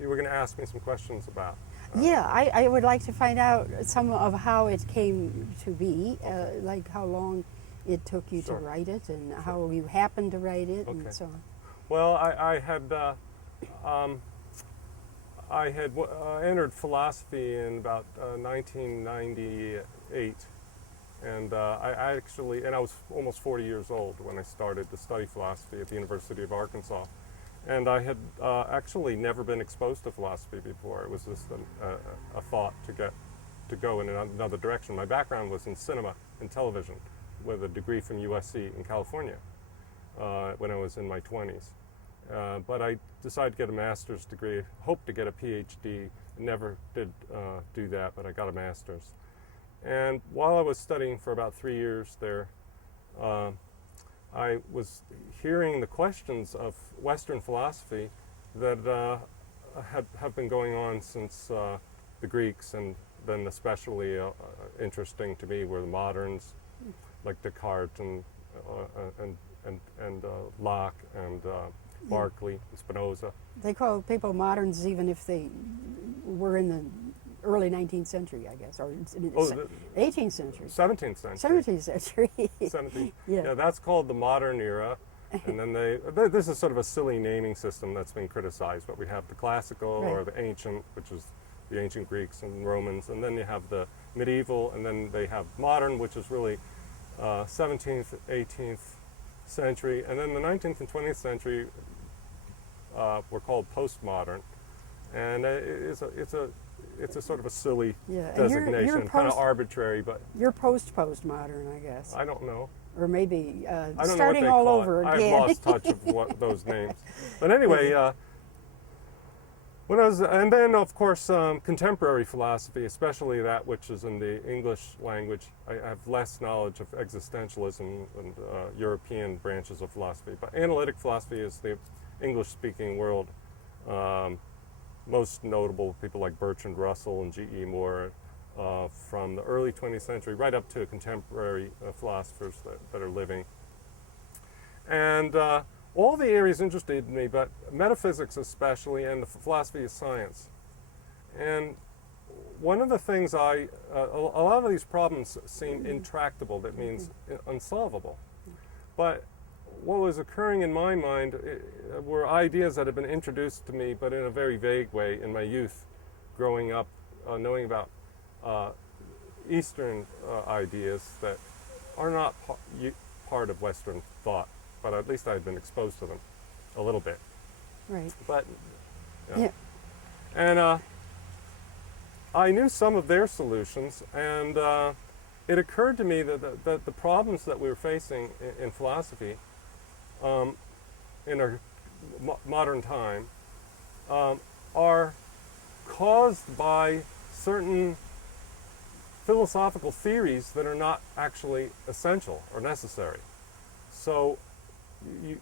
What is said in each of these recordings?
you were going to ask me some questions about. Yeah, I would like to find out some of how it came to be, like how long it took you Sure. to write it, and how you happened to write it, Okay. and so on. Well, I had entered philosophy in about 1998, and I actually, and I was almost 40 years old when I started to study philosophy at the University of Arkansas. And I had actually never been exposed to philosophy before. It was just a thought to go in another direction. My background was in cinema and television, with a degree from USC in California when I was in my 20s. But I decided to get a master's degree, hoped to get a PhD, never did do that, but I got a master's. And while I was studying for about 3 years there, I was hearing the questions of Western philosophy that have been going on since the Greeks, and then especially interesting to me were the moderns, like Descartes and Locke and Berkeley, Spinoza. They call people moderns even if they were in the early 19th century, I guess, or 18th century. 17th century. 17th century. 17th. Yeah. Yeah, that's called the modern era. And then this is sort of a silly naming system that's been criticized, but we have the classical or the ancient, which is the ancient Greeks and Romans, and then you have the medieval, and then they have modern, which is really 17th, 18th century, and then the 19th and 20th century were called postmodern, and it's a sort of a silly designation, you're kind of arbitrary, but you're postmodern, I guess, I don't know. or maybe I don't starting know what they all call over it. again. I've lost touch of those names. But anyway, and then of course contemporary philosophy, especially that which is in the English language. I have less knowledge of existentialism and European branches of philosophy, but analytic philosophy is the English-speaking world. Most notable people like Bertrand Russell and G.E. Moore from the early 20th century right up to contemporary philosophers that are living. And all the areas interested me, but metaphysics especially, and the philosophy of science. And one of the things a lot of these problems seem intractable, that means unsolvable. But what was occurring in my mind were ideas that had been introduced to me, but in a very vague way in my youth, growing up, knowing about Eastern ideas that are not part of Western thought, but at least I had been exposed to them a little bit. Right. But and I knew some of their solutions, and it occurred to me that the problems that we were facing in philosophy in our modern time are caused by certain philosophical theories that are not actually essential or necessary. So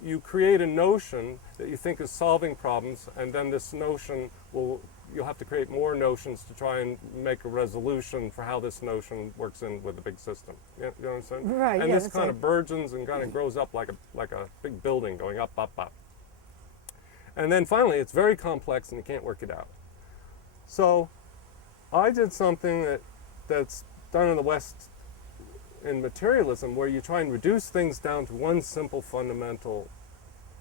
you create a notion that you think is solving problems, and then this notion you'll have to create more notions to try and make a resolution for how this notion works in with the big system. You know what I'm saying? Right. And yeah, this kind of burgeons and kind of grows up like a big building going up, up, up. And then finally, it's very complex and you can't work it out. So I did something that's done in the West in materialism, where you try and reduce things down to one simple fundamental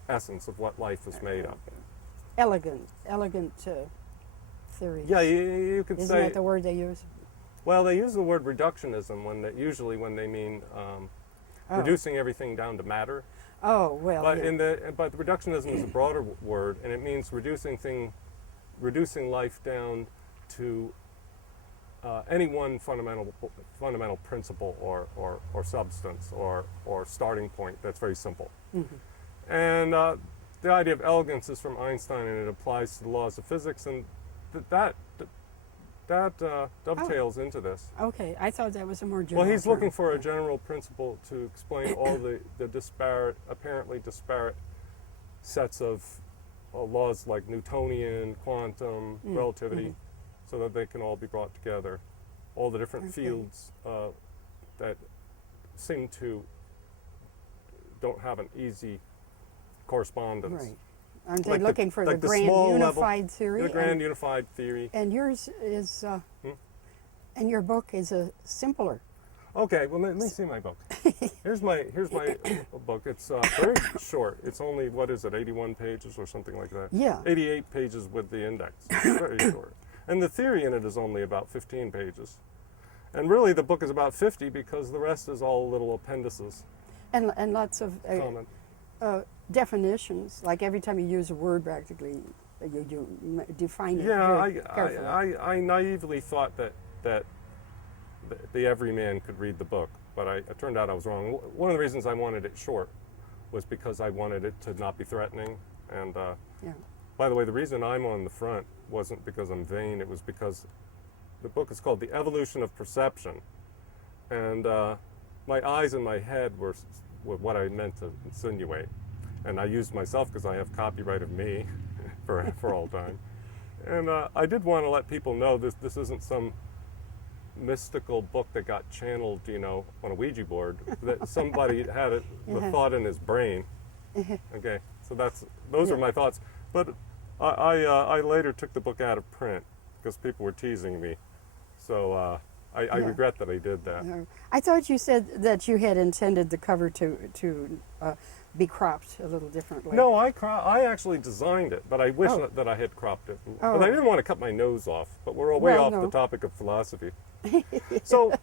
essence of what life is made of. Elegant theory. Yeah, you could Isn't say. that the word they use? Well, they use the word reductionism usually when they mean reducing everything down to matter. Oh well. But yeah. but reductionism is a broader word, and it means reducing life down to any one fundamental principle or substance or starting point that's very simple. Mm-hmm. And the idea of elegance is from Einstein, and it applies to the laws of physics, and that dovetails into this. Okay, I thought that was a more general Well, he's term. looking for a general principle to explain all the apparently disparate sets of laws like Newtonian, quantum, relativity, so that they can all be brought together. All the different fields that seem to don't have an easy correspondence. Right. Aren't they like looking for the like grand small unified level, theory? The grand unified theory. And yours is, and your book is a simpler. Okay, well let me see my book. Here's my book. It's very short. It's only, what is it, 81 pages or something like that? Yeah. 88 pages with the index. It's very short. And the theory in it is only about 15 pages. And really the book is about 50 because the rest is all little appendices. And lots of Comment. definitions. Like every time you use a word, practically, you define it Yeah, very carefully. I naively thought that the everyman could read the book, but it turned out I was wrong. One of the reasons I wanted it short was because I wanted it to not be threatening. And Yeah. by the way, the reason I'm on the front wasn't because I'm vain. It was because the book is called The Evolution of Perception. And my eyes and my head were what I meant to insinuate. And I used myself because I have copyright of me for all time. And I did want to let people know this isn't some mystical book that got channeled, on a Ouija board. That somebody had the thought in his brain. Okay, so those are my thoughts. But I later took the book out of print because people were teasing me. So I regret that I did that. I thought you said that you had intended the cover to be cropped a little differently. No, I actually designed it, but I wish that I had cropped it. But I didn't want to cut my nose off. But we're way off the topic of philosophy. So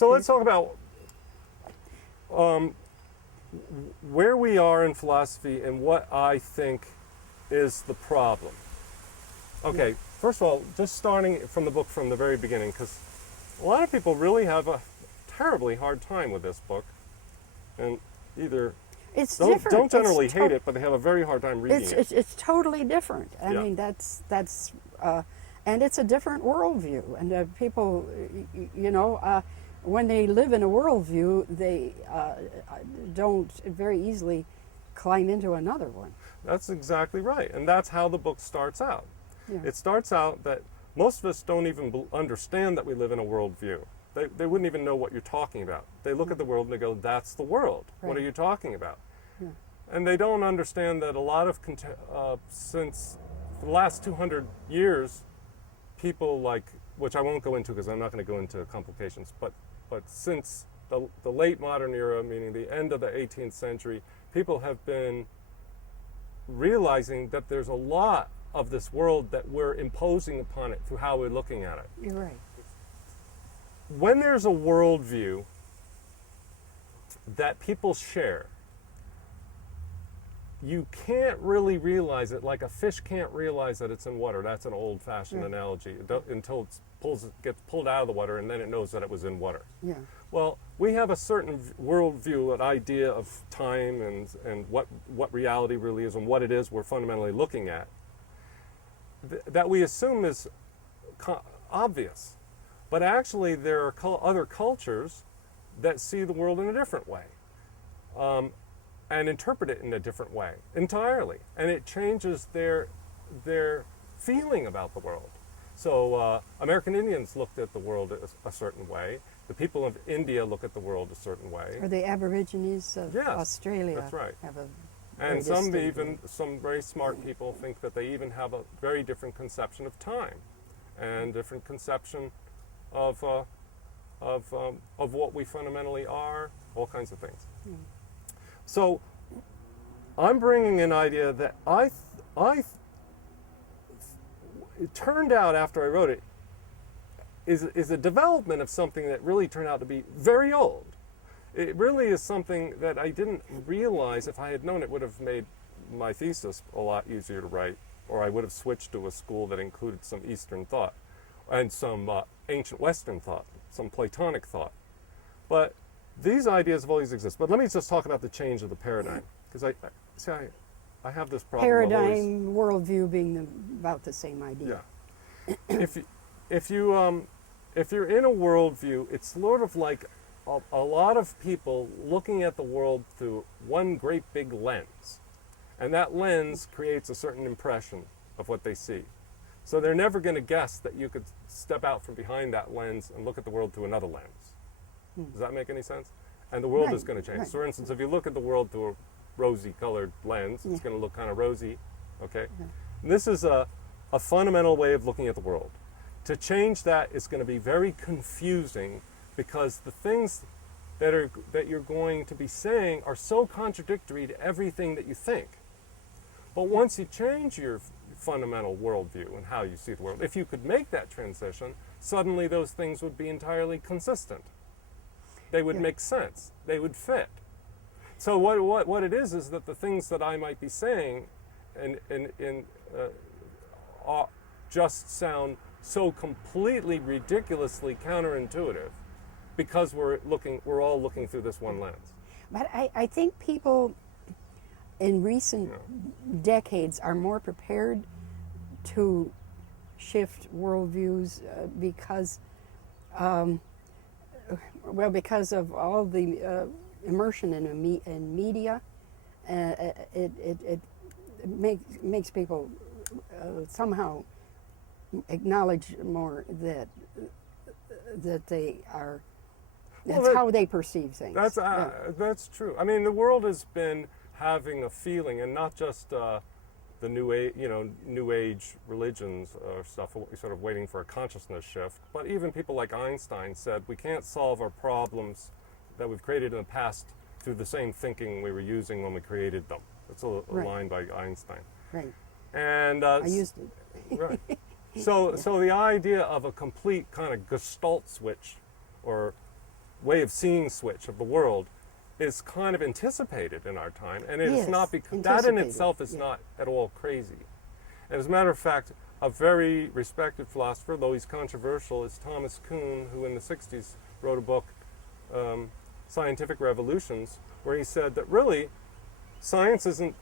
let's talk about where we are in philosophy and what I think is the problem. Okay, first of all, just starting from the book from the very beginning, because a lot of people really have a terribly hard time with this book, and either don't generally hate it, but they have a very hard time reading it. It's totally different. I mean, that's and it's a different worldview. And people, when they live in a worldview, they don't very easily climb into another one. That's exactly right, and that's how the book starts out. Yeah. It starts out that most of us don't even understand that we live in a worldview. They wouldn't even know what you're talking about. They look at the world and they go, that's the world. What are you talking about? Yeah. And they don't understand that a lot of, since the last 200 years, people which I won't go into because I'm not going to go into complications, but since the late modern era, meaning the end of the 18th century, people have been realizing that there's a lot of this world that we're imposing upon it through how we're looking at it. You're right. When there's a worldview that people share, you can't really realize it like a fish can't realize that it's in water. That's an old-fashioned analogy. Until it gets pulled out of the water and then it knows that it was in water. Yeah. Well, we have a certain worldview, an idea of time and what reality really is and what it is we're fundamentally looking at, that we assume is obvious. But actually there are other cultures that see the world in a different way and interpret it in a different way entirely. And it changes their feeling about the world. So American Indians looked at the world a certain way. The people of India look at the world a certain way. Or the Aborigines of Australia. That's right. Have a And some very smart people think that they even have a very different conception of time and different conception of what we fundamentally are, all kinds of things. So I'm bringing an idea that it turned out after I wrote it is a development of something that really turned out to be very old. It really is something that I didn't realize. If I had known, it would have made my thesis a lot easier to write, or I would have switched to a school that included some Eastern thought and some ancient Western thought, some Platonic thought. But these ideas have always existed. But let me just talk about the change of the paradigm, because I have this problem. Paradigm, worldview being about the same idea. Yeah. If you're in a worldview, it's sort of like a lot of people looking at the world through one great big lens. And that lens creates a certain impression of what they see. So they're never going to guess that you could step out from behind that lens and look at the world through another lens. Does that make any sense? And the world is going to change. Right. For instance, if you look at the world through a rosy colored lens, it's going to look kind of rosy. Okay? This is a fundamental way of looking at the world. To change that is going to be very confusing because the things that you're going to be saying are so contradictory to everything that you think. But once you change your fundamental worldview and how you see the world, if you could make that transition, suddenly those things would be entirely consistent. They would make sense. They would fit. So what it is that the things that I might be saying just sound so completely ridiculously counterintuitive because we're all looking through this one lens. But I think people in recent decades are more prepared to shift worldviews because of all the immersion in media. It makes people somehow acknowledge more that they are. That's how they perceive things. That's true. I mean, the world has been having a feeling, and not just the new age religions or stuff, sort of waiting for a consciousness shift. But even people like Einstein said we can't solve our problems that we've created in the past through the same thinking we were using when we created them. That's a line by Einstein. Right. And I used it. Right. So the idea of a complete kind of gestalt switch or way of seeing switch of the world is kind of anticipated in our time, and it is not because that in itself is not at all crazy. And as a matter of fact, a very respected philosopher, though he's controversial, is Thomas Kuhn, who in the 60s wrote a book, Scientific Revolutions, where he said that really science isn't,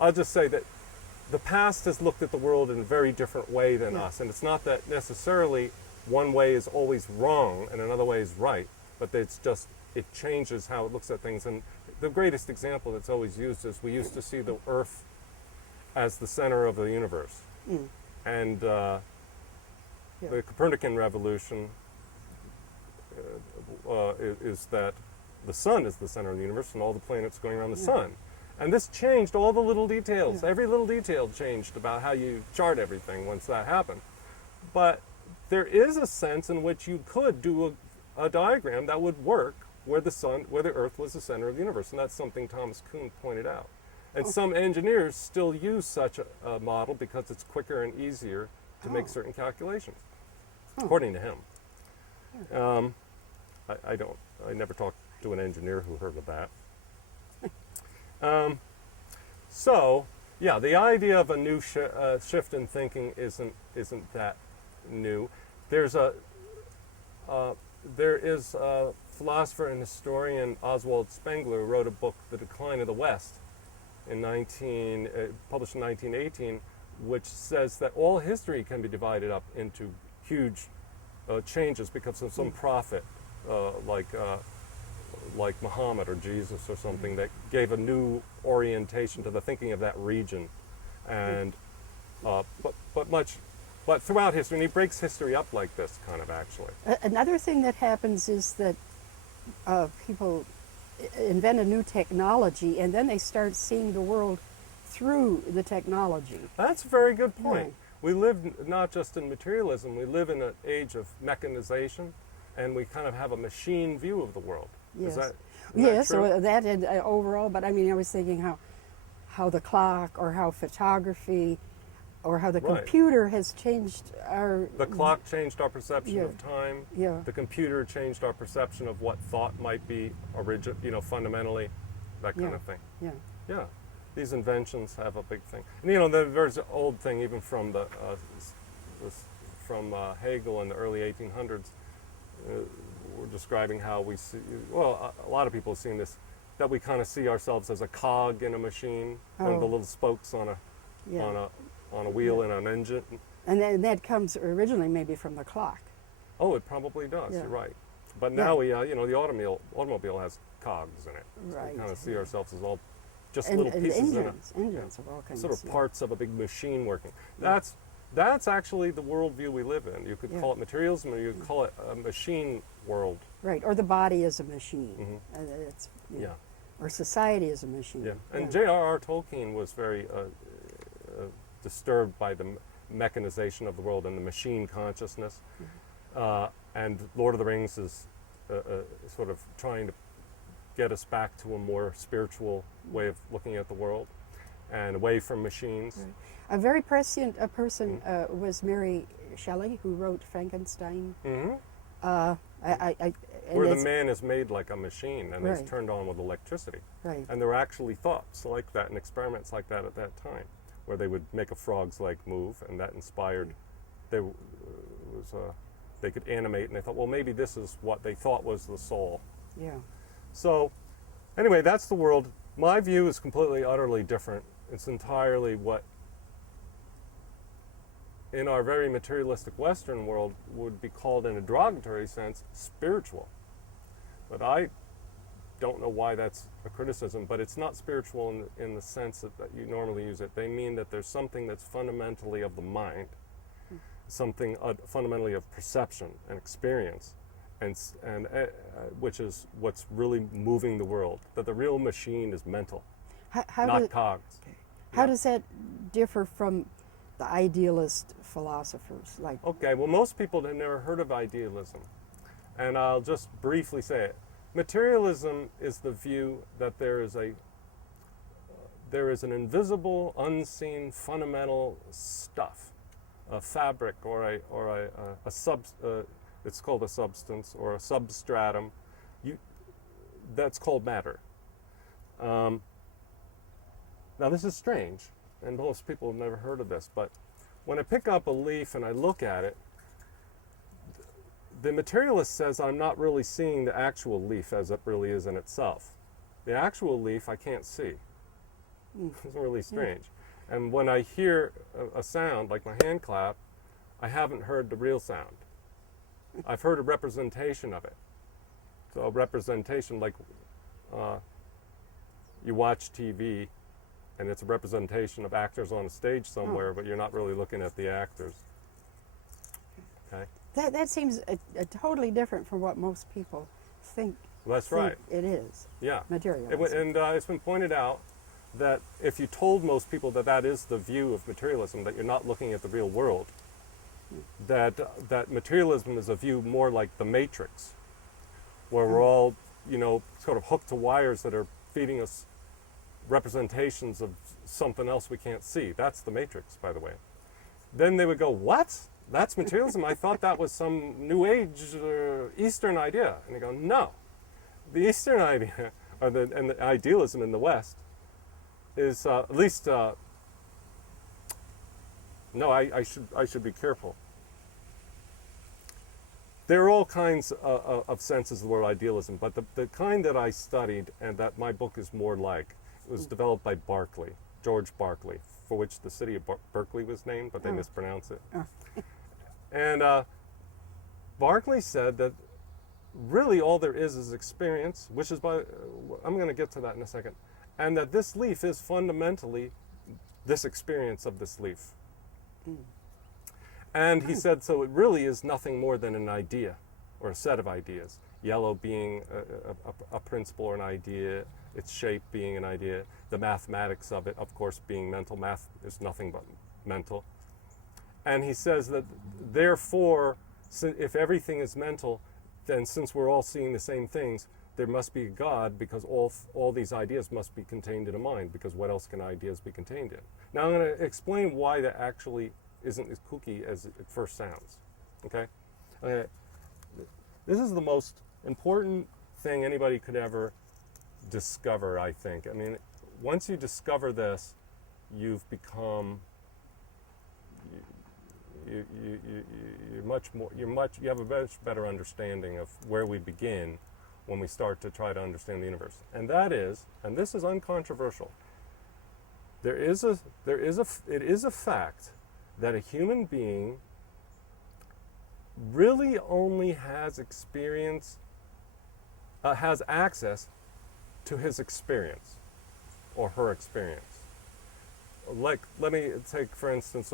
I'll just say that the past has looked at the world in a very different way than us, and it's not that necessarily one way is always wrong and another way is right, but it's just, it changes how it looks at things. And the greatest example that's always used is we used to see the Earth as the center of the universe. And the Copernican revolution is that the sun is the center of the universe and all the planets going around the sun. And this changed all the little details. Every little detail changed about how you chart everything once that happened. But there is a sense in which you could do a diagram that would work where the Earth was the center of the universe. And that's something Thomas Kuhn pointed out. And some engineers still use such a model because it's quicker and easier to make certain calculations, according to him. I never talked to an engineer who heard of that. The idea of a new shift in thinking isn't that new. There is a philosopher and historian, Oswald Spengler, who wrote a book, The Decline of the West, published in 1918, which says that all history can be divided up into huge changes because of some prophet, like Muhammad or Jesus or something, that gave a new orientation to the thinking of that region, and but throughout history, and he breaks history up like this, kind of, actually. Another thing that happens is that people invent a new technology, and then they start seeing the world through the technology. That's a very good point. Right. We live not just in materialism, we live in an age of mechanization, and we kind of have a machine view of the world. Yes. Is that yes, true? So that overall, but I mean, I was thinking how the clock or how photography or how the computer has changed our... The clock changed our perception of time. Yeah. The computer changed our perception of what thought might be fundamentally, that kind of thing. Yeah. Yeah. These inventions have a big thing. And there's an old thing even from Hegel in the early 1800s. We're describing how we see, a lot of people have seen this, that we kind of see ourselves as a cog in a machine, one of the little spokes on a wheel in an engine. And then that comes originally maybe from the clock. Oh, it probably does. You're right. But now the automobile has cogs in it. So we kind of see ourselves as all just little pieces engines of all kinds. Sort of parts of a big machine working. That's actually the worldview we live in. You could call it materialism, or you could call it a machine world. Right, or the body is a machine. Or society is a machine. Yeah, and J.R.R. Tolkien was very disturbed by the mechanization of the world and the machine consciousness. And Lord of the Rings is sort of trying to get us back to a more spiritual way of looking at the world and away from machines. Right. A very prescient person was Mary Shelley, who wrote Frankenstein. Mm-hmm. And Where the it's- man is made like a machine and Right. is turned on with electricity. Right. And there were actually thoughts like that and experiments like that at that time, where they would make a frog's leg move, and that inspired. They could animate, and they thought, well, maybe this is what they thought was the soul. Yeah. So, anyway, that's the world. My view is completely, utterly different. It's entirely what, in our very materialistic Western world, would be called, in a derogatory sense, spiritual. But I don't know why that's a criticism, but it's not spiritual in the sense that you normally use it. They mean that there's something that's fundamentally of the mind, something fundamentally of perception and experience, and which is what's really moving the world. That the real machine is mental, How not do- cogs. How does that differ from the idealist philosophers? Like, Okay, well, most people have never heard of idealism, and I'll just briefly say it. Materialism is the view that there is an invisible, unseen, fundamental stuff, a fabric it's called a substance or a substratum. That's called matter. Now this is strange, and most people have never heard of this, but when I pick up a leaf and I look at it, the materialist says I'm not really seeing the actual leaf as it really is in itself. The actual leaf I can't see. It's really strange. And when I hear a sound, like my hand clap, I haven't heard the real sound. I've heard a representation of it. So a representation like you watch TV and it's a representation of actors on a stage somewhere, but you're not really looking at the actors. Okay? that seems a totally different from what most people think. That's think right. It is Yeah. materialism. And it's been pointed out that if you told most people that that is the view of materialism, that you're not looking at the real world, that materialism is a view more like the Matrix, where we're all, sort of hooked to wires that are feeding us representations of something else we can't see. That's the Matrix, by the way. Then they would go, what? That's materialism? I thought that was some New Age Eastern idea. And they go, no. The Eastern idea, and the idealism in the West, is at least. No, I should be careful. There are all kinds of senses of the word idealism, but the kind that I studied and that my book is more like, it was developed by George Berkeley, for which the city of Berkeley was named, but they mispronounce it. And Berkeley said that really all there is experience, which is I'm going to get to that in a second, and that this leaf is fundamentally this experience of this leaf. And he said, so it really is nothing more than an idea or a set of ideas. Yellow being a principle or an idea, its shape being an idea, the mathematics of it, of course, being mental. Math is nothing but mental. And he says that, therefore, if everything is mental, then since we're all seeing the same things, there must be a God, because all these ideas must be contained in a mind, because what else can ideas be contained in? Now I'm going to explain why that actually isn't as kooky as it first sounds. Okay? This is the most important thing anybody could ever discover, I think. I mean, once you discover this, you've become you have a much better understanding of where we begin when we start to try to understand the universe. And that is, and this is uncontroversial, it is a fact that a human being really only has has access to his experience or her experience. Like, let me take, for instance,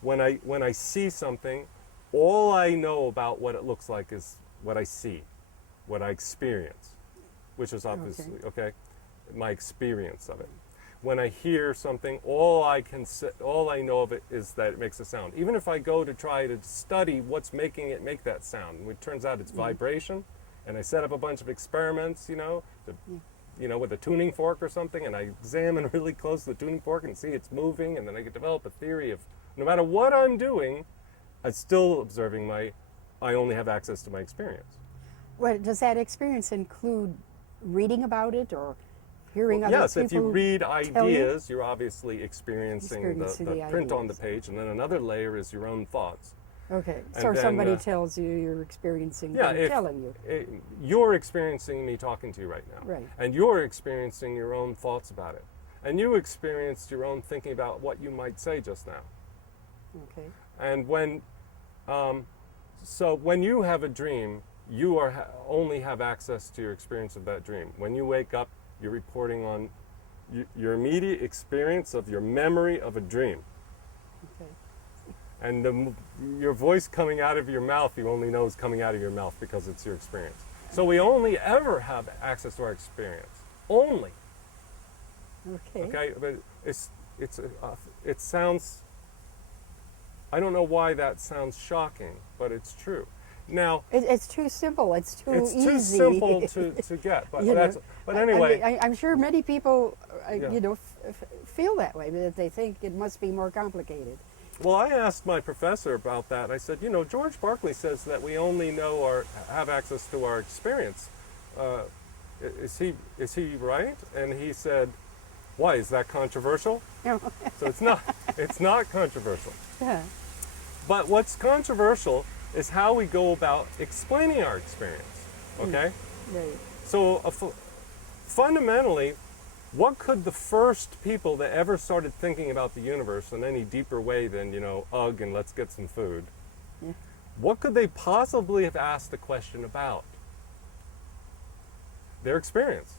when I see something, all I know about what it looks like is what I see, what I experience, which is obviously, okay, my experience of it. when I hear something, all I know of it is that it makes a sound. Even if I go to try to study what's making it make that sound, it turns out it's vibration, and I set up a bunch of experiments, with a tuning fork or something, and I examine really close to the tuning fork and see it's moving, and then I can develop a theory of no matter what I'm doing, I'm still observing I only have access to my experience. Well, does that experience include reading about it or hearing other Yes, people if you read tell you? ideas, you're obviously experiencing the print on the ideas. page, and then another layer is your own thoughts. Okay, And so then, somebody tells you, you're experiencing them telling you. You're experiencing me talking to you right now. Right. And you're experiencing your own thoughts about it. And you experienced your own thinking about what you might say just now. Okay. And so when you have a dream, you only have access to your experience of that dream. When you wake up, you're reporting on your immediate experience of your memory of a dream. Okay. And your voice coming out of your mouth, you only know is coming out of your mouth because it's your experience. So we only ever have access to our experience. Only. Okay. Okay? But it sounds, I don't know why that sounds shocking, but it's true. Now, It's too simple. It's too it's easy. too simple to get. But, You know, but anyway. I'm sure many people, Yeah. feel that way, but they think it must be more complicated. Well, I asked my professor about that. I said, George Berkeley says that we only know or have access to our experience. Is he right? And he said, why, is that controversial? So it's not controversial. Yeah. But what's controversial is how we go about explaining our experience, okay? Right. So fundamentally, what could the first people that ever started thinking about the universe in any deeper way than, ugh, and let's get some food, Yeah. what could they possibly have asked the question about? Their experience,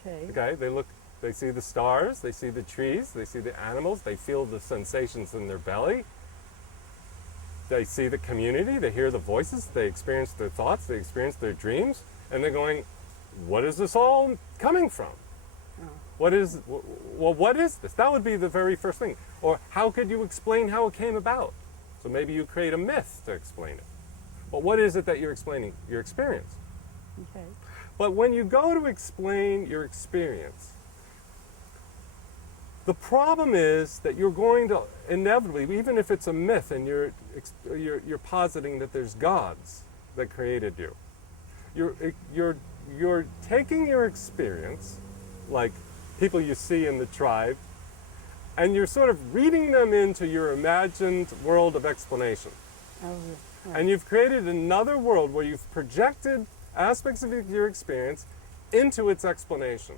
Okay. okay? They see the stars, they see the trees, they see the animals, they feel the sensations in their belly, they see the community, they hear the voices, they experience their thoughts, they experience their dreams, and they're going, what is this all coming from? Oh. What is this? That would be the very first thing. Or how could you explain how it came about? So maybe you create a myth to explain it. But what is it that you're explaining? Your experience. Okay. But when you go to explain your experience, the problem is that you're going to inevitably, even if it's a myth and you're positing that there's gods that created you, you're taking your experience, like people you see in the tribe, and you're sort of reading them into your imagined world of explanation. Oh, right. And you've created another world where you've projected aspects of your experience into its explanation.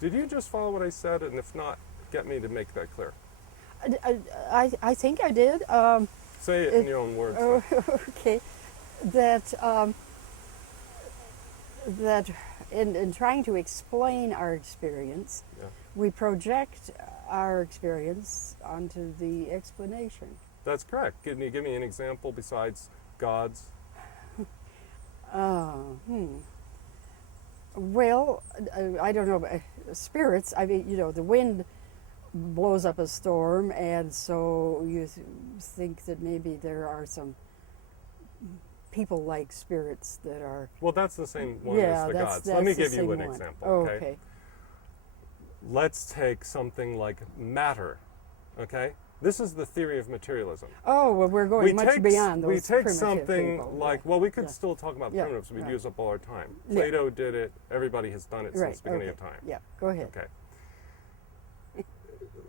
Did you just follow what I said? And if not, get me to make that clear. I think I did. Say it in your own words. Okay. That in trying to explain our experience, Yeah. we project our experience onto the explanation. That's correct. Give me an example besides gods. Well, I don't know. Spirits, I mean, the wind blows up a storm, and so you think that maybe there are some people-like spirits that are... Well, that's the same one as the gods. Let me give you an example. Okay? Let's take something like matter. Okay? This is the theory of materialism. Oh, well, we're going much beyond those We take primitive something people. like, well, we could still talk about Yeah, primitives. We'd right. use up all our time. Yeah. Plato did it. Everybody has done it Right, since the beginning okay. of time. Yeah, go ahead.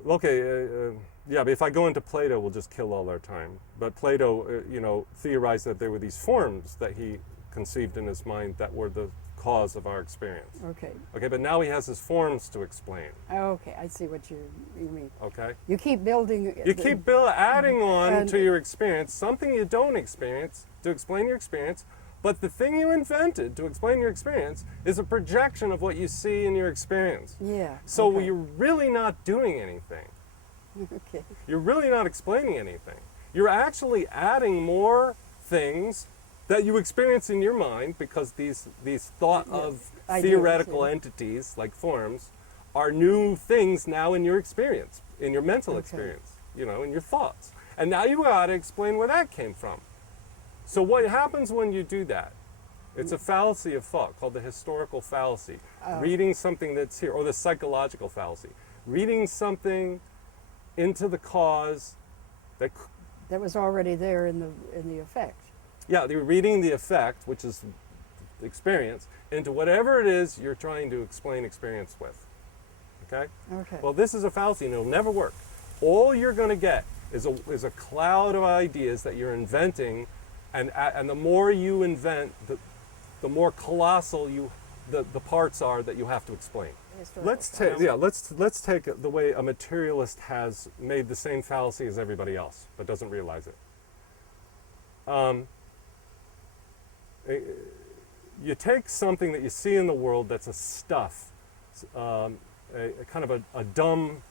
Okay, but if I go into Plato, we'll just kill all our time. But Plato, theorized that there were these forms that he conceived in his mind that were the cause of our experience. Okay. Okay, but now he has his forms to explain. Okay, I see what you mean. Okay? You keep building... You keep adding on And- to your experience something you don't experience to explain your experience, but the thing you invented to explain your experience is a projection of what you see in your experience. Yeah. So okay. you're really not doing anything. Okay. You're really not explaining anything. You're actually adding more things that you experience in your mind because these thought of I do, theoretical too. entities like forms are new things now in your experience, in your mental Okay. experience, you know, in your thoughts. And now you got to explain where that came from. So what happens when you do that? It's a fallacy of thought called the historical fallacy. Reading something that's here, or the psychological fallacy. Reading something into the cause that, That was already there in the effect. yeah, they're reading the effect, which is the experience, into whatever it is you're trying to explain experience with. Okay? Okay. Well, this is a fallacy and it'll never work. All you're going to get is a cloud of ideas that you're inventing, and the more you invent, the more colossal the parts are that you have to explain. Let's take the way a materialist has made the same fallacy as everybody else, but doesn't realize it. You take something that you see in the world that's a stuff, a kind of a dumb,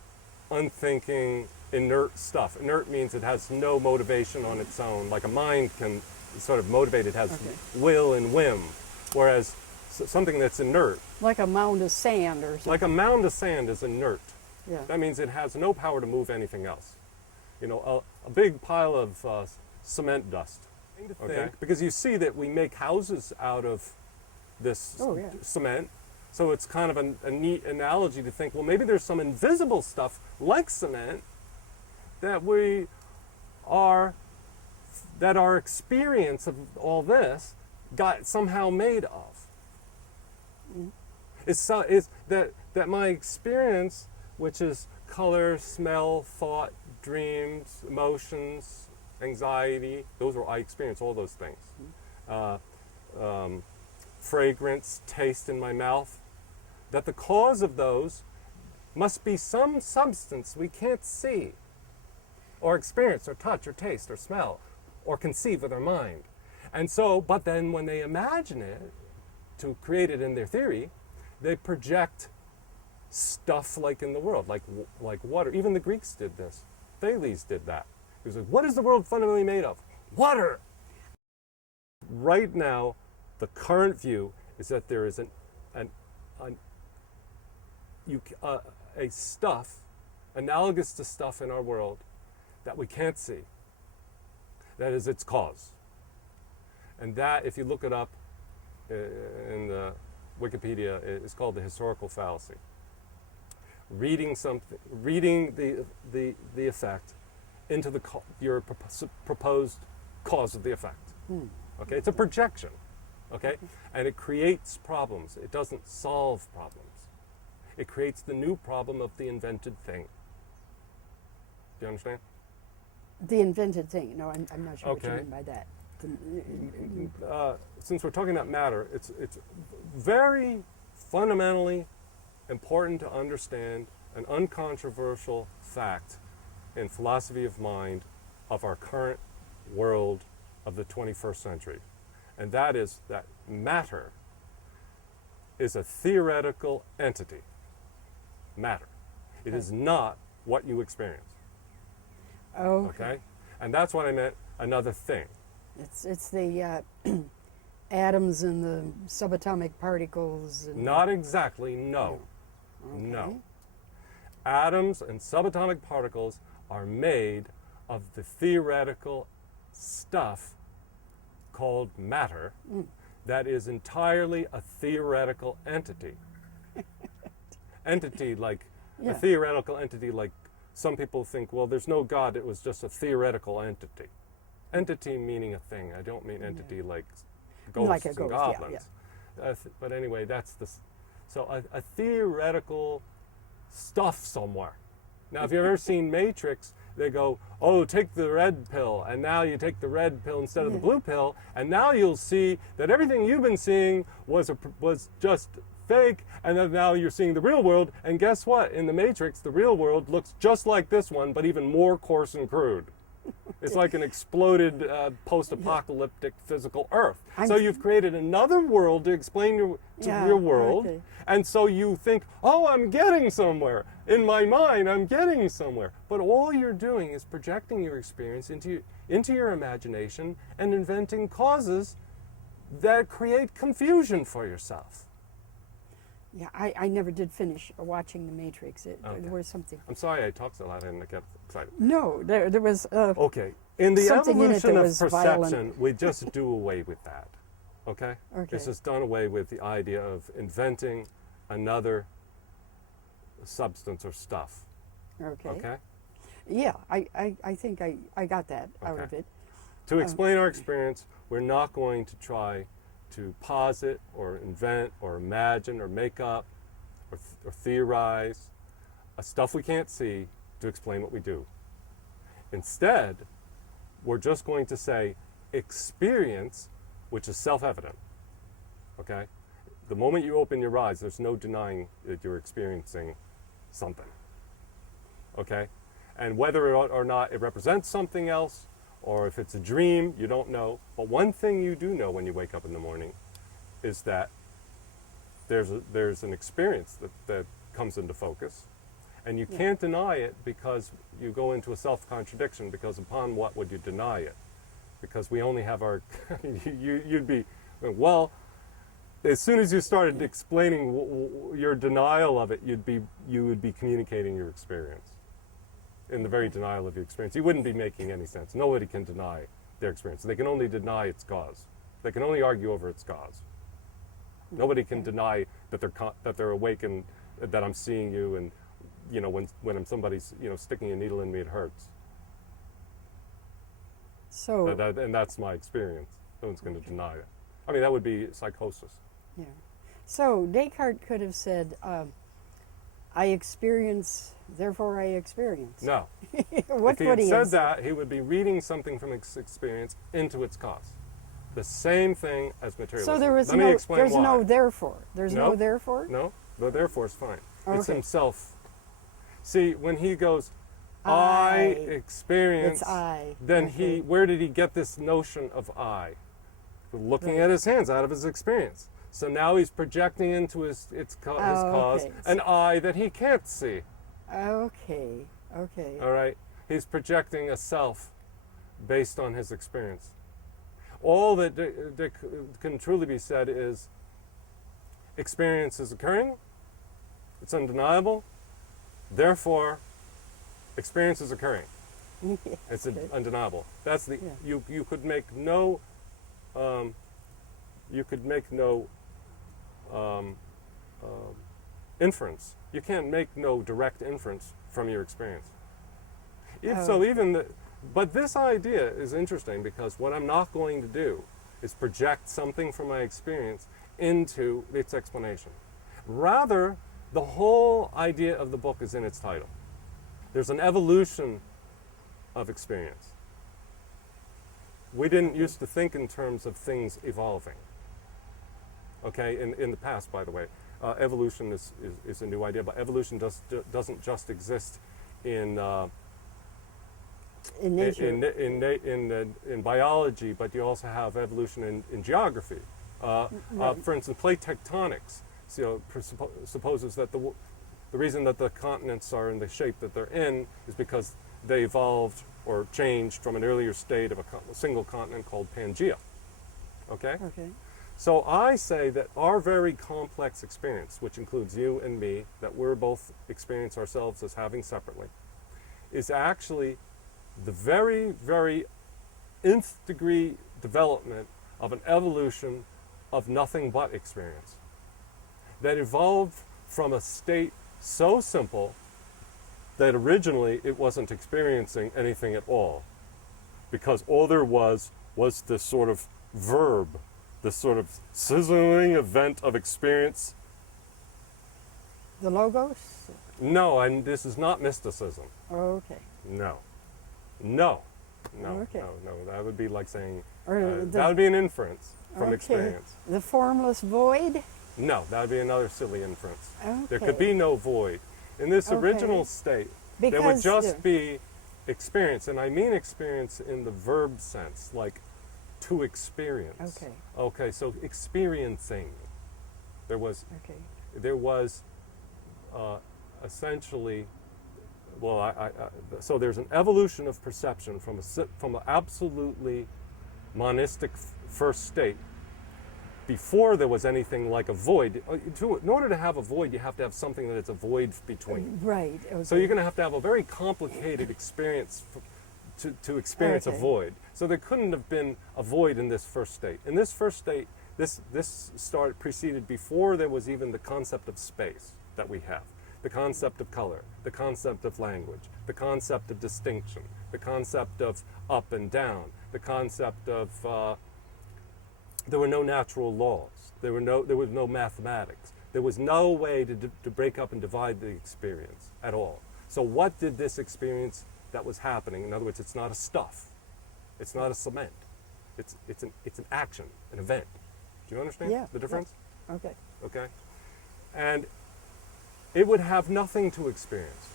unthinking, inert stuff. Inert means it has no motivation on its own. Like a mind can sort of motivate, it has will and whim. Whereas something that's inert, Like a mound of sand or something. like a mound of sand, is inert. Yeah. That means it has no power to move anything else. You know, a big pile of cement dust. Okay? Because you see that we make houses out of this Oh, yeah. cement. So it's kind of a neat analogy to think, well, maybe there's some invisible stuff like cement that that our experience of all this got somehow made of. Is that my experience, which is color, smell, thought, dreams, emotions, anxiety, I experience all those things. Fragrance, taste in my mouth, that the cause of those must be some substance we can't see, or experience, or touch, or taste, or smell, or conceive with our mind. And so, but then when they imagine it, to create it in their theory, they project stuff like in the world, like water. Even the Greeks did this. Thales did that. He was like, what is the world fundamentally made of? Water! Right now, the current view is that there is a stuff analogous to stuff in our world that we can't see. That is its cause. And that, if you look it up in the Wikipedia, is called the historical fallacy. Reading the effect into your proposed cause of the effect. Okay, it's a projection. Okay, and it creates problems. It doesn't solve problems. It creates the new problem of the invented thing. Do you understand? The invented thing. No, I'm not sure what you Okay. mean by that. Since we're talking about matter, it's very fundamentally important to understand an uncontroversial fact in philosophy of mind of our current world of the 21st century. And that is that matter is a theoretical entity. Matter. It is not what you experience. Okay? And that's what I meant, another thing. It's the atoms and the subatomic particles. And Not exactly, no. Okay. No. Atoms and subatomic particles are made of the theoretical stuff called matter that is entirely a theoretical entity. Entity like, Yeah. a theoretical entity like some people think, well, there's no God, it was just a theoretical entity. Entity meaning a thing. I don't mean entity like ghosts Like a and ghost, yeah, goblins. But anyway, that's so a theoretical stuff somewhere. Now, if you've ever seen Matrix, they go, oh, take the red pill, and now you take the red pill instead of the blue pill, and now you'll see that everything you've been seeing was just fake, and then now you're seeing the real world, and guess what? In the Matrix, the real world looks just like this one, but even more coarse and crude. It's like an exploded post-apocalyptic physical Earth. So you've created another world to explain your world, okay. and so you think, oh, I'm getting somewhere. In my mind, I'm getting somewhere. But all you're doing is projecting your experience into your imagination and inventing causes that create confusion for yourself. Yeah, I never did finish watching The Matrix. Okay. There was something. I'm sorry I talked so loud and I get excited. No, there was. Okay. In the Something in it evolution that of was perception, violent. we just do away with that. Okay? Okay. It's just done away with the idea of inventing another substance or stuff. Okay. Okay? Yeah, I think I got that out Okay. of it. To explain our experience, we're not going to try to posit or invent or imagine or make up or theorize stuff we can't see to explain what we do. Instead, we're just going to say experience, which is self-evident. Okay? The moment you open your eyes, there's no denying that you're experiencing something. Okay? And whether or not it represents something else, or if it's a dream, you don't know. But one thing you do know when you wake up in the morning is that there's an experience that comes into focus. And you can't deny it because you go into a self-contradiction, because upon what would you deny it? Because we only have our, you'd be, well, as soon as you started explaining your denial of it, you would be communicating your experience. In the very denial of your experience, you wouldn't be making any sense. Nobody can deny their experience. They can only deny its cause. They can only argue over its cause. Nobody can deny that they're awake and that I'm seeing you, and you know when somebody's sticking a needle in me, it hurts. So And that's my experience. No one's going to deny it. I mean, that would be psychosis. yeah, so Descartes could have said, "I experience, therefore I experience." No. What If he would had he said have said? that, he would be reading something from experience into its cause. The same thing as materialism. So there was Let me explain there's why. no therefore. There's no No. therefore. No, the therefore is fine. It's Okay. himself. See, when he goes, I I. experience, It's I. then Okay. where did he get this notion of I? Looking Right. at his hands out of his experience. So now he's projecting into his cause okay. an I that he can't see. Okay. Okay. All right? He's projecting a self based on his experience. All that can truly be said is experience is occurring, it's undeniable, therefore experience is occurring. Yeah, It's okay. undeniable. That's the Yeah. you could make no inference. You can't make no direct inference from your experience. Oh. But this idea is interesting because what I'm not going to do is project something from my experience into its explanation. Rather, the whole idea of the book is in its title. There's an evolution of experience. We didn't used to think in terms of things evolving. Okay, in the past, by the way, evolution is a new idea, but evolution doesn't just exist in nature. in biology, but you also have evolution in geography. Right. For instance, plate tectonics supposes that the reason that the continents are in the shape that they're in is because they evolved or changed from an earlier state of a single continent called Pangea. Okay? Okay. So I say that our very complex experience, which includes you and me, that we're both experience ourselves as having separately, is actually the very, very nth degree development of an evolution of nothing but experience that evolved from a state so simple that originally it wasn't experiencing anything at all, because all there was this sort of verb, this sort of sizzling event of experience. The logos. No, and this is not mysticism. Okay. No. Okay. No. That would be like saying, Or that would be an inference from okay. experience. The formless void. No, that would be another silly inference. Okay. There could be no void. In this Okay. original state, there would Because, just be experience, and I mean experience in the verb sense, like to experience. Okay. Okay, so experiencing. There was Okay. Essentially, well, so there's an evolution of perception from an absolutely monistic first state, before there was anything like a void. In order to have a void, you have to have something that it's a void between. Right. Okay. So you're going to have a very complicated experience to experience a Okay. void. So there couldn't have been a void in this first state. In this first state, this preceded before there was even the concept of space that we have. The concept of color, the concept of language, the concept of distinction, the concept of up and down, the concept of there were no natural laws. There was no mathematics. There was no way to break up and divide the experience at all. So what did this experience that was happening? In other words, it's not a stuff. It's not a cement. It's an action, an event. Do you understand Yeah. the difference? Yeah. Okay. Okay? And it would have nothing to experience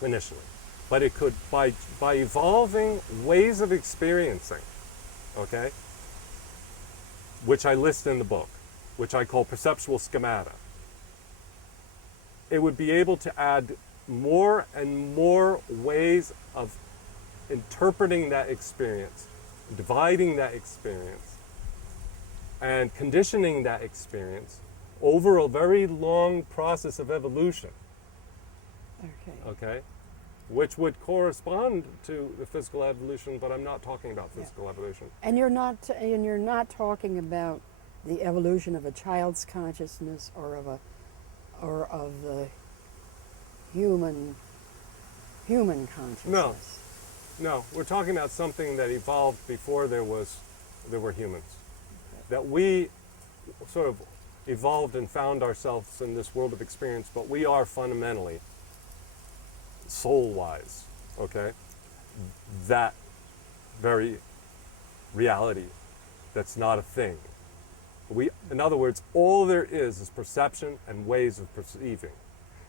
initially. But it could, by evolving ways of experiencing, okay, which I list in the book, which I call perceptual schemata, it would be able to add more and more ways of interpreting that experience, dividing that experience, and conditioning that experience over a very long process of evolution, Okay. okay, which would correspond to the physical evolution, but I'm not talking about Yeah. physical evolution. And you're not talking about the evolution of a child's consciousness or of the human consciousness. No, we're talking about something that evolved before there were humans. That we sort of evolved and found ourselves in this world of experience, but we are fundamentally, soul-wise, okay, that very reality that's not a thing. In other words, all there is perception and ways of perceiving.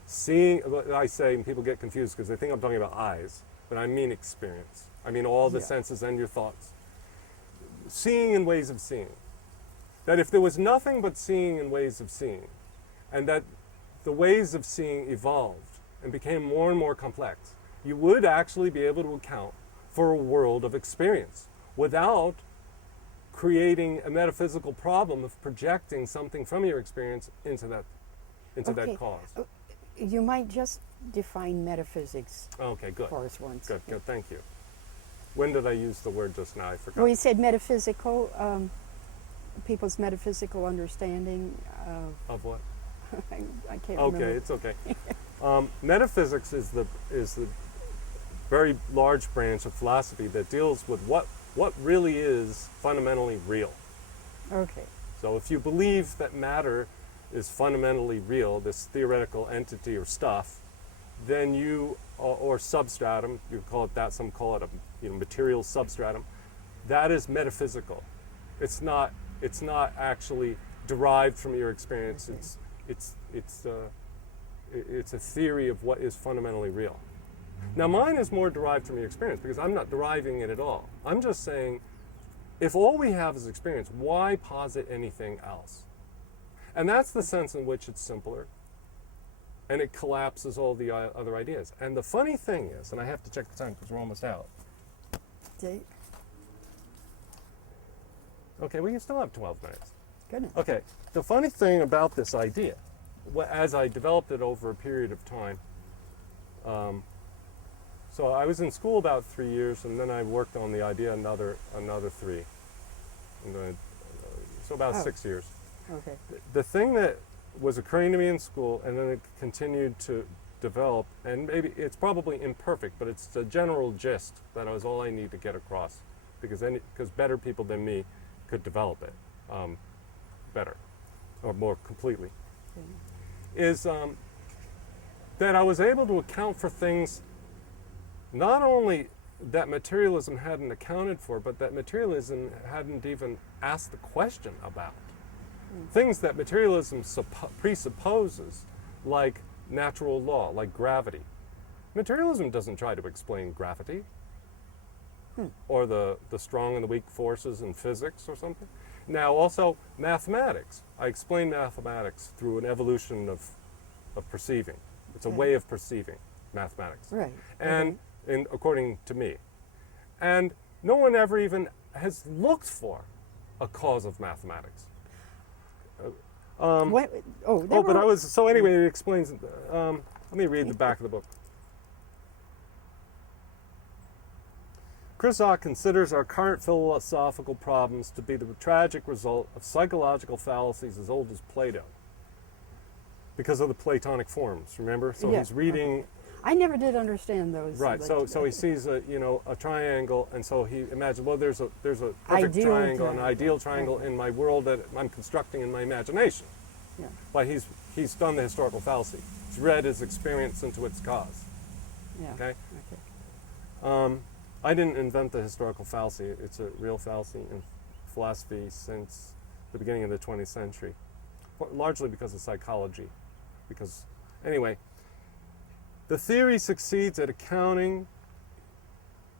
Seeing, I say, and people get confused because they think I'm talking about eyes, but I mean experience. I mean all the Yeah. senses and your thoughts. Seeing and ways of seeing. That if there was nothing but seeing and ways of seeing, and that the ways of seeing evolved and became more and more complex, you would actually be able to account for a world of experience without creating a metaphysical problem of projecting something from your experience into that Okay. cause. You might just define metaphysics Okay, good. for us once. Good, thank you. When did I use the word just now? I forgot. Well, you said metaphysical, people's metaphysical understanding. Of what? I can't Okay, remember. it's okay. Metaphysics is the very large branch of philosophy that deals with what really is fundamentally real. Okay. So if you believe that matter is fundamentally real, this theoretical entity or stuff, then you, or substratum, you call it that, some call it a material substratum, that is metaphysical. It's not actually derived from your experience. Okay. It's a theory of what is fundamentally real. Now mine is more derived from your experience because I'm not deriving it at all. I'm just saying, if all we have is experience, why posit anything else? And that's the sense in which it's simpler, and it collapses all the other ideas. And the funny thing is, and I have to check the time because we're almost out. Okay. Okay, we still have 12 minutes. Goodness. Okay, the funny thing about this idea, as I developed it over a period of time, so I was in school about 3 years, and then I worked on the idea another 3. And then, so about Oh. 6 years. Okay. The thing that was occurring to me in school, and then it continued to develop, and maybe it's probably imperfect, but it's the general gist that was all I need to get across, because better people than me could develop it better or more completely, is that I was able to account for things not only that materialism hadn't accounted for, but that materialism hadn't even asked the question about. Things that materialism presupposes, like natural law, like gravity. Materialism doesn't try to explain gravity or the strong and the weak forces in physics or something. Now also mathematics. I explain mathematics through an evolution of perceiving. It's a Okay. way of perceiving mathematics. Right. And according to me. And no one ever even has looked for a cause of mathematics. What? Oh, they Oh, but were- I was, so anyway, it explains, let me read the back of the book. Chris Ott considers our current philosophical problems to be the tragic result of psychological fallacies as old as Plato, because of the Platonic forms, remember? So Yeah, he's reading, I never did understand those. right, but- so he sees a triangle, and so he imagines, well, there's a perfect Ideal triangle, an triangle, ideal triangle right. in my world that I'm constructing in my imagination. Yeah. But he's done the historical fallacy. He's read his experience into its cause. Yeah. Okay? Okay. I didn't invent the historical fallacy. It's a real fallacy in philosophy since the beginning of the 20th century, largely because of psychology. Because, anyway, the theory succeeds at accounting.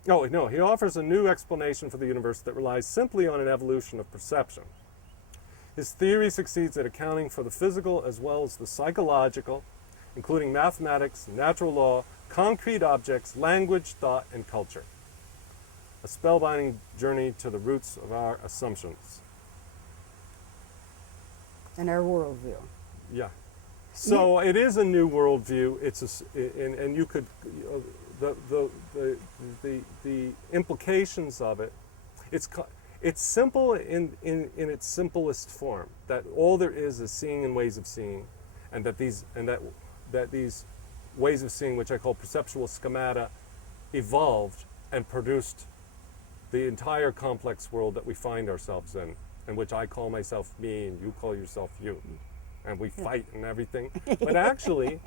Oh, no, he offers a new explanation for the universe that relies simply on an evolution of perception. His theory succeeds at accounting for the physical as well as the psychological, including mathematics, natural law, concrete objects, language, thought, and culture. A spellbinding journey to the roots of our assumptions. And our worldview. Yeah. So it is a new worldview. And you could the implications of it. It's simple in its simplest form. That all there is seeing and ways of seeing, and that these ways of seeing, which I call perceptual schemata, evolved and produced the entire complex world that we find ourselves in which I call myself me and you call yourself you, and we fight and everything. But actually,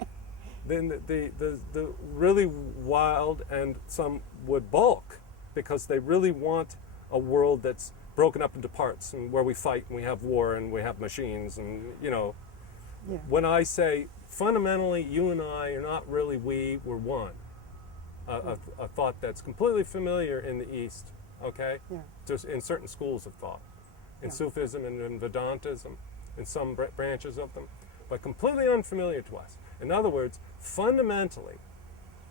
then the really wild, and some would balk because they really want a world that's broken up into parts and where we fight and we have war and we have machines and Yeah. When I say fundamentally you and I are not really we're one. A thought that's completely familiar in the East, okay? Yeah. Just in certain schools of thought, in Yeah. Sufism and in Vedantism, in some branches of them, but completely unfamiliar to us. In other words, fundamentally,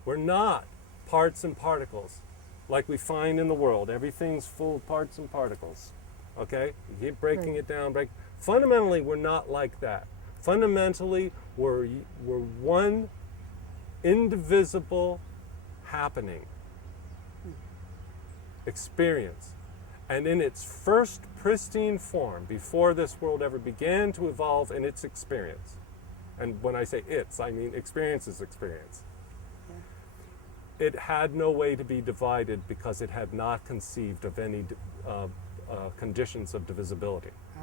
we're not parts and particles like we find in the world. Everything's full of parts and particles, okay? You keep breaking Right. it down. Fundamentally, we're not like that. Fundamentally, we're one indivisible happening, experience. And in its first pristine form, before this world ever began to evolve in its experience, and when I say its, I mean experience's experience, it had no way to be divided because it had not conceived of any conditions of divisibility. Ah.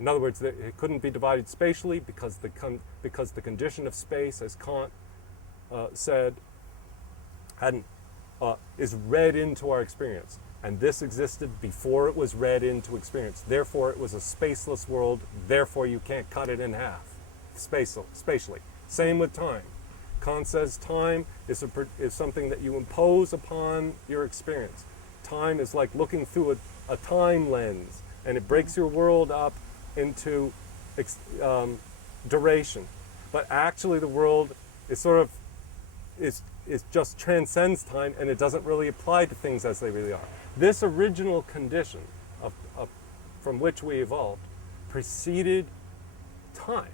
In other words, it couldn't be divided spatially because the condition of space, as Kant said, is read into our experience. And this existed before it was read into experience. Therefore, it was a spaceless world. Therefore, you can't cut it in half spatially. Same with time. Kant says time is something that you impose upon your experience. Time is like looking through a time lens, and it breaks your world up into duration. But actually, the world is just transcends time, and it doesn't really apply to things as they really are. This original condition from which we evolved preceded time.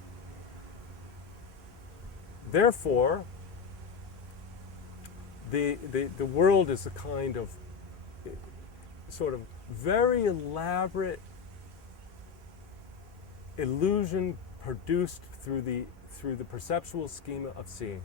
Therefore, the world is a kind of sort of very elaborate illusion produced through the perceptual schema of seeing.